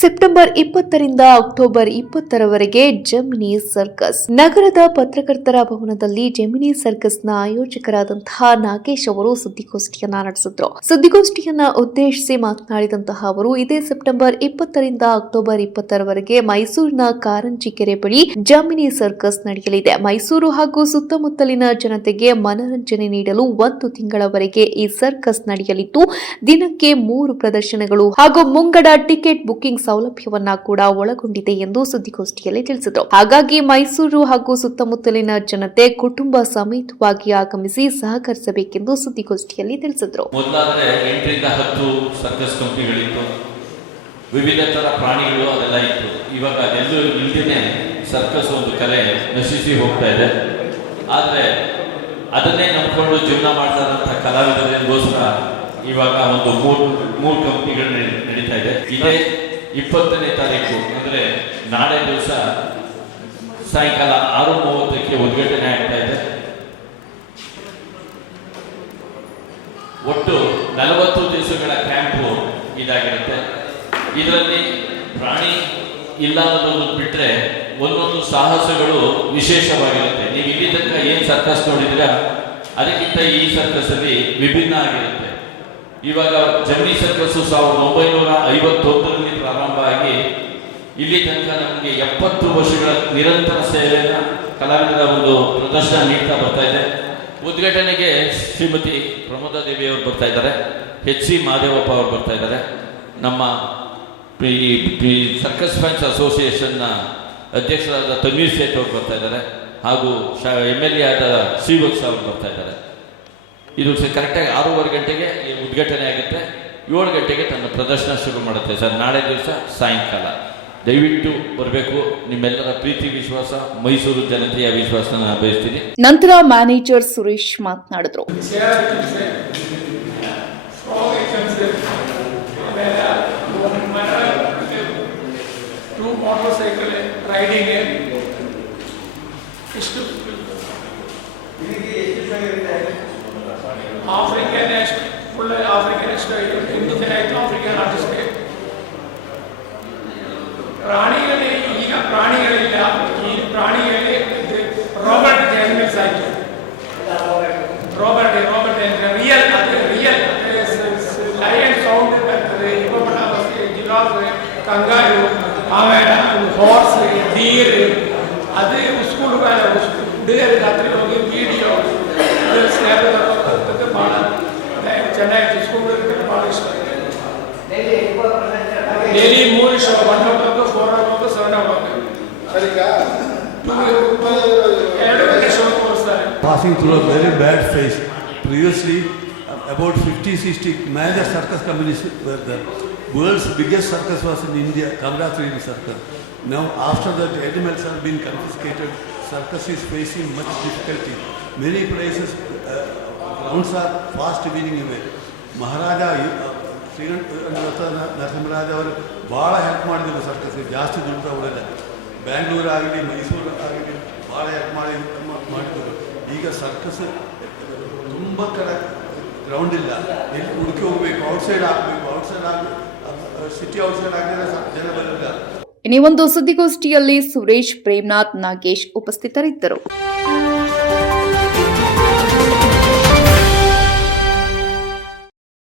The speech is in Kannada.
ಸೆಪ್ಟೆಂಬರ್ 20ರಿಂದ ಅಕ್ಟೋಬರ್ 20ರವರೆಗೆ ಜೆಮಿನಿ ಸರ್ಕಸ್. ನಗರದ ಪತ್ರಕರ್ತರ ಭವನದಲ್ಲಿ ಜೆಮಿನಿ ಸರ್ಕಸ್ನ ಆಯೋಜಕರಾದಂತಹ ನಾಗೇಶ್ ಅವರು ಸುದ್ದಿಗೋಷ್ಠಿಯನ್ನ ನಡೆಸಿದ್ರು. ಸುದ್ದಿಗೋಷ್ಠಿಯನ್ನ ಉದ್ದೇಶಿಸಿ ಮಾತನಾಡಿದಂತಹ ಅವರು, ಇದೇ ಸೆಪ್ಟೆಂಬರ್ 20ರಿಂದ ಅಕ್ಟೋಬರ್ 20ರವರೆಗೆ ಮೈಸೂರಿನ ಕಾರಂಜಿ ಕೆರೆ ಬಳಿ ಜೆಮಿನಿ ಸರ್ಕಸ್ ನಡೆಯಲಿದೆ. ಮೈಸೂರು ಹಾಗೂ ಸುತ್ತಮುತ್ತಲಿನ ಜನತೆಗೆ ಮನರಂಜನೆ ನೀಡಲು 1 ತಿಂಗಳವರೆಗೆ ಈ ಸರ್ಕಸ್ ನಡೆಯಲಿದ್ದು, ದಿನಕ್ಕೆ 3 ಪ್ರದರ್ಶನಗಳು ಹಾಗೂ ಮುಂಗಡ ಟಿಕೆಟ್ ಬುಕಿಂಗ್ ಸೌಲಭ್ಯವನ್ನ ಕೂಡ ಒಳಗೊಂಡಿದೆ ಎಂದು ಸುದ್ದಿಗೋಷ್ಠಿಯಲ್ಲಿ ತಿಳಿಸಿದರು. ಹಾಗಾಗಿ ಮೈಸೂರು ಹಾಗೂ ಸುತ್ತಮುತ್ತಲಿನ ಜನತೆ ಕುಟುಂಬ ಸಮೇತವಾಗಿ ಆಗಮಿಸಿ ಸಹಕರಿಸಬೇಕೆಂದು ಸುದ್ದಿಗೋಷ್ಠಿಯಲ್ಲಿ ತಿಳಿಸಿದರು. ಮೊದಲಾದರೆ 8ರಿಂದ 10 ಸರ್ಕಸ್ ಕಂಪನಿಗಳಿತ್ತು, ವಿವಿಧ ತರ ಪ್ರಾಣಿಗಳು ಅದೆಲ್ಲ ಇತ್ತು. ಇವಾಗ ಅದೆಲ್ಲೂ ಇಲ್ಲದೇನೆ ಸರ್ಕಸ್ ಒಂದು ಕಲೆ ನಶಿಸಿ ಹೋಗ್ತಾ ಇದೆ. ಆದರೆ ಅದನ್ನೇ ನಂಬಿಕೊಂಡು ಜೀವನ ಮಾಡ್ತಾ ಇರುವಂತಹ ಕಲಾವಿದರಿಗೋಸ್ಕರ ಇವಾಗ ಒಂದು ಮೂರು ಕಂಪನಿಗಳು ನಡೀತಾ ಇದೆ. ಇದೇ 20ನೇ ತಾರೀಕು ಅಂದರೆ ನಾಳೆ ದಿವಸ ಸಾಯಂಕಾಲ 6:30ಕ್ಕೆ ಉದ್ಘಾಟನೆ ಆಗ್ತಾ ಇದೆ. ಒಟ್ಟು 40 ದಿವಸಗಳ ಕ್ಯಾಂಪು ಇದಾಗಿರುತ್ತೆ. ಇದರಲ್ಲಿ ಪ್ರಾಣಿ ಇಲ್ಲ ಅನ್ನೋದು ಬಿಟ್ಟರೆ ಒಂದೊಂದು ಸಾಹಸಗಳು ವಿಶೇಷವಾಗಿರುತ್ತೆ. ನೀವು ಇಲ್ಲಿ ತನಕ ಏನು ಸರ್ಕಸ್ ನೋಡಿದ್ದೀರಾ ಅದಕ್ಕಿಂತ ಈ ಸರ್ಕಸ್ ಅಲ್ಲಿ ವಿಭಿನ್ನ ಆಗಿರುತ್ತೆ. ಇವಾಗ ಜೆಮಿನಿ ಸರ್ಕಸ್ 1951ರಲ್ಲಿ ಪ್ರಾರಂಭ ಆಗಿ ಇಲ್ಲಿ ತನಕ ನಮಗೆ 70 ವರ್ಷಗಳ ನಿರಂತರ ಸೇವೆಯನ್ನ ಕಲಾವಿದರ ಒಂದು ಪ್ರದರ್ಶನ ನೀಡ್ತಾ ಬರ್ತಾ ಇದೆ. ಉದ್ಘಾಟನೆಗೆ ಶ್ರೀಮತಿ ಪ್ರಮೋದಾ ದೇವಿ ಅವರು ಬರ್ತಾ ಇದ್ದಾರೆ, HC ಮಾದೇವಪ್ಪ ಅವರು ಬರ್ತಾ ಇದ್ದಾರೆ, ನಮ್ಮ ಸರ್ಕಸ್ ಫ್ಯಾನ್ಸ್ ಅಸೋಸಿಯೇಷನ್ನ ಅಧ್ಯಕ್ಷರಾದ ತನ್ವೀರ್ ಸೇಠ್ ಅವರು ಬರ್ತಾ ಇದ್ದಾರೆ, ಹಾಗೂ MLA ಆದ ಶ್ರೀವತ್ಸ ಅವರು ಬರ್ತಾ ಇದ್ದಾರೆ. ಇದು ಕರೆಕ್ಟಾಗಿ 6:15 ಗಂಟೆಗೆ ಉದ್ಘಾಟನೆ ಆಗುತ್ತೆ. 7 ಗಂಟೆಗೆ ತನ್ನ ಪ್ರದರ್ಶನ ಶುರು ಮಾಡುತ್ತೆ ಸರ್. ನಾಳೆ ದಿವಸ ಸಾಯಂಕಾಲ ದಯವಿಟ್ಟು ಬರಬೇಕು. ನಿಮ್ಮೆಲ್ಲರ ಪ್ರೀತಿ ವಿಶ್ವಾಸ, ಮೈಸೂರು ಜನತೆಯ ವಿಶ್ವಾಸ ನಾನು ಬಯಸ್ತೀನಿ. ನಂತರ ಮ್ಯಾನೇಜರ್ ಸುರೇಶ್ ಮಾತನಾಡಿದ್ರು. motorcycle riding ಇಷ್ಟು ಆಫ್ರಿಕನ್ ಫುಲ್ ಆಫ್ರಿಕನ್ ಹಿಂದೂ ಜನ ಆಯಿತು. ಆಫ್ರಿಕನ್ ಆರ್ಟಿಸ್ಟ್ಗೆ ಪ್ರಾಣಿಗಳಲ್ಲಿ ಈಗ ಪ್ರಾಣಿಗಳಿಲ್ಲ. ಈ ಪ್ರಾಣಿಗಳಲ್ಲಿ ರಾಬರ್ಟ್ ಜಾನಿಮಲ್ಸ್ ಆಯಿತು. ರಾಬರ್ಟ್ ಅಂದರೆ ರಿಯಲ್, ಅದು ರಿಯಲ್ ಲಯನ್ ಸೌಂಡ್ ಬರ್ತದೆ. ಹಿಪೋಪಟಾಮಸ್, ಜಿರಾಫ್, ಕಂಗಾರು, ಆಮೇಲೆ ಹಾರ್ಸ್, ಡೀರ್, ಅದು ಸ್ಕೂಲ್ ಡೇರ್ ರಾತ್ರಿ ಹೋಗಿ ವಿಡಿಯೋ ಭಾಳ ಚೆನ್ನಾಗಿತ್ತು. ಸ್ಕೂಲ್ ಭಾಳ ಇಷ್ಟ. Daily 3 show, 1 o'clock, 4 o'clock, 7 o'clock, 2 ಗಂಟೆ ಶೋ ತೋರಿಸ್ತಾರೆ. Passing through a very bad phase. Previously, about 50-60 major circus companies were there. World's biggest circus was in India, Kamarathri Circus. Now, after that, animals have been confiscated. Circus is facing much difficulty. Many places, grounds are fast winning away. Maharaja, Narasimharaja ಅವರು ಭಾಳ ಹೆಲ್ಪ್ ಮಾಡಿದ್ರು ಸರ್ಕಸ್ಗೆ. ಜಾಸ್ತಿ ದುಡ್ಡು ತಗೊಳ್ಳೋಲ್ಲ. ಬ್ಯಾಂಗ್ಳೂರು ಆಗಲಿ, ಮೈಸೂರು ಆಗಲಿ ಭಾಳ ಹೆಲ್ಪ್ ಮಾಡಿದ್ರು. ಈಗ ಸರ್ಕಸ್ ತುಂಬ ಕಡೆ ಗ್ರೌಂಡ್ ಇಲ್ಲ. ಎಲ್ಲಿ ಹುಡುಕಿ ಹೋಗ್ಬೇಕು, ಔಟ್ಸೈಡ್ ಆಗಬೇಕು. ಔಟ್ಸೈಡ್ ಆಗಬೇಕು, ಸಿಟಿ ಔಟ್ಸೈಡ್ ಆಗಿದ್ರೆ ಜನ ಬರಲ್ಲ. ಈ ಒಂದು ಸುದ್ದಿಗೋಷ್ಠಿಯಲ್ಲಿ ಸುರೇಶ್, ಪ್ರೇಮ್ನಾಥ್, ನಾಗೇಶ್ ಉಪಸ್ಥಿತರಿದ್ದರು.